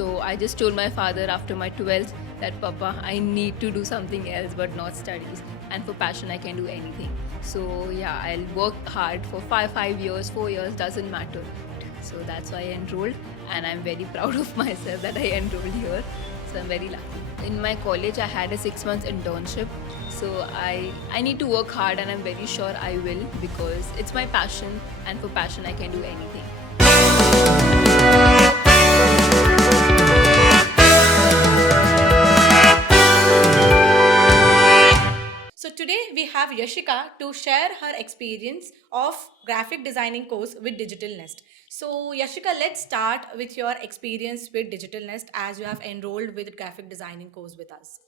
So I just told my father after my 12th that, Papa, I need to do something else but not studies. And for passion, I can do anything. So yeah, I'll work hard for five years, 4 years, doesn't matter. So that's why I enrolled, and I'm very proud of myself that I enrolled here. So I'm very lucky. In my college, I had a 6 months internship. So I need to work hard, and I'm very sure I will because it's my passion, and for passion, I can do anything. So today we have Yashika to share her experience of graphic designing course with Digital Nest. So Yashika, let's start with your experience with Digital Nest as you have enrolled with graphic designing course with us.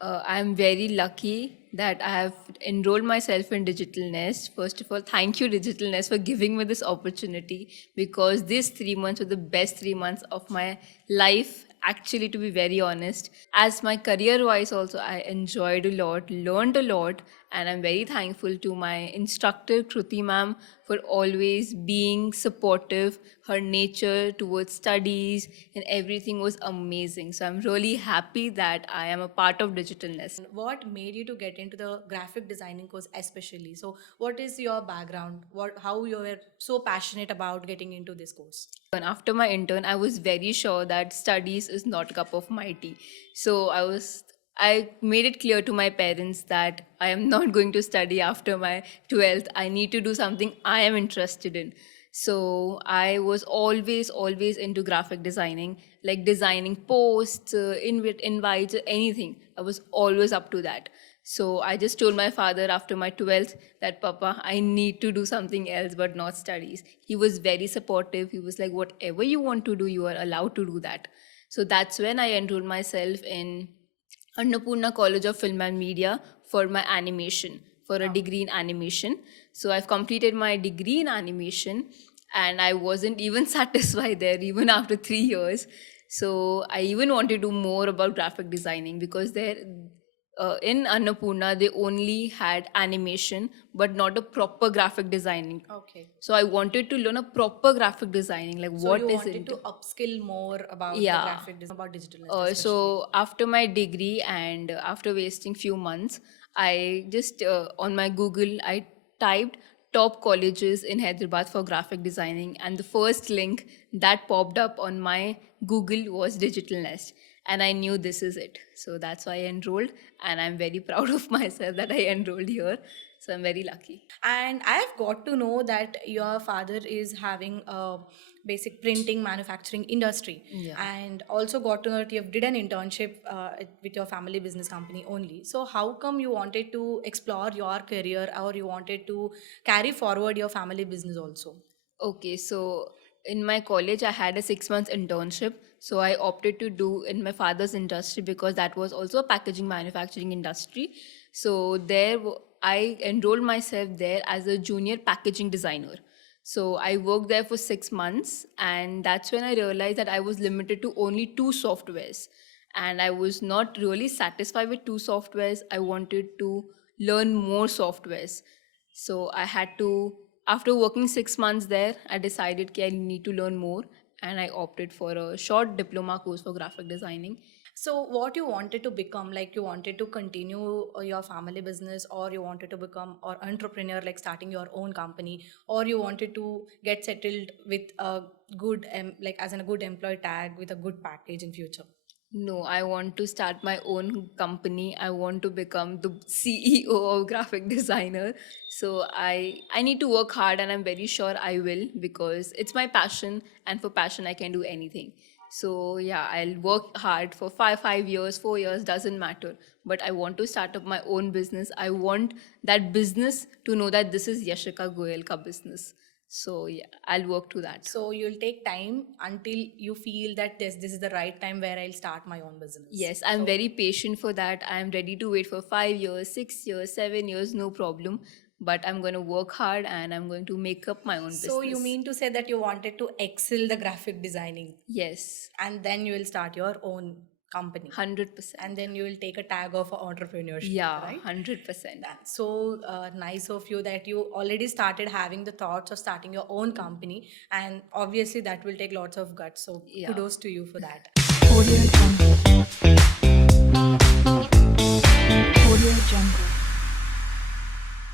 I'm very lucky that I have enrolled myself in Digital Nest. First of all, thank you, Digital Nest, for giving me this opportunity because these 3 months were the best 3 months of my life. Actually, to be very honest, as my career wise, also, I enjoyed a lot, learned a lot, and I'm very thankful to my instructor, Kruti ma'am, for always being supportive. Her nature towards studies and everything was amazing. So I'm really happy that I am a part of Digital Nest. What made you to get into the graphic designing course especially? So what is your background? How you were so passionate about getting into this course? And after my intern, I was very sure that studies is not a cup of my tea. So I made it clear to my parents that I am not going to study after my 12th. I need to do something I am interested in. So I was always into graphic designing, like designing posts, invites, anything. I was always up to that. So I just told my father after my 12th that, Papa, I need to do something else but not studies. He was very supportive. He was like, whatever you want to do, you are allowed to do that. So that's when I enrolled myself in Annapurna College of Film and Media for my animation, for a degree in animation. So I've completed my degree in animation, and I wasn't even satisfied there, even after 3 years. So I even wanted to do more about graphic designing because there in Annapurna, they only had animation, but not a proper graphic designing. Okay. So I wanted to learn a proper graphic designing, like So you what is wanted it? to upskill more about the Yeah. graphic design, about Digital Nest especially. So after my degree and after wasting few months, I just on my Google I typed top colleges in Hyderabad for graphic designing, and the first link that popped up on my Google was Digital Nest, and I knew this is it. So that's why I enrolled, and I'm very proud of myself that I enrolled here. So I'm very lucky. And I have got to know that your father is having a basic printing manufacturing industry, Yeah. and also got to know that you did an internship with your family business company only. So how come you wanted to explore your career, or you wanted to carry forward your family business also? Okay, so in my college, I had a 6 months internship. So I opted to do in my father's industry because that was also a packaging manufacturing industry. So I enrolled myself there as a junior packaging designer. So I worked there for 6 months, and that's when I realized that I was limited to only two softwares. And I was not really satisfied with two softwares. I wanted to learn more softwares. So I had to, after working 6 months there, I decided that I need to learn more, and I opted for a short diploma course for graphic designing. So what you wanted to become, like you wanted to continue your family business, or you wanted to become or entrepreneur, like starting your own company, or you wanted to get settled with a good like as in a good employee tag with a good package in future? No, I want to start my own company. I want to become the CEO of graphic designer. So I need to work hard, and I'm very sure I will because it's my passion, and for passion I can do anything. So yeah, I'll work hard for five years, 4 years, doesn't matter. But I want to start up my own business. I want that business to know that this is Yashika Goyal ka business. So yeah, I'll work to that. So you'll take time until you feel that this is the right time where I'll start my own business. Yes, I'm So very patient for that. I'm ready to wait for 5 years, 6 years, 7 years, no problem. But I'm going to work hard, and I'm going to make up my own so you business. mean to say that you wanted to excel the graphic designing, Yes, and then you will start your own company, 100%. and then you will take a tag of entrepreneurship, Yeah, right? 100%. That's so nice of you that you already started having the thoughts of starting your own company, and obviously that will take lots of guts. So Yeah. kudos to you for that. Audio Jungle. Audio Jungle.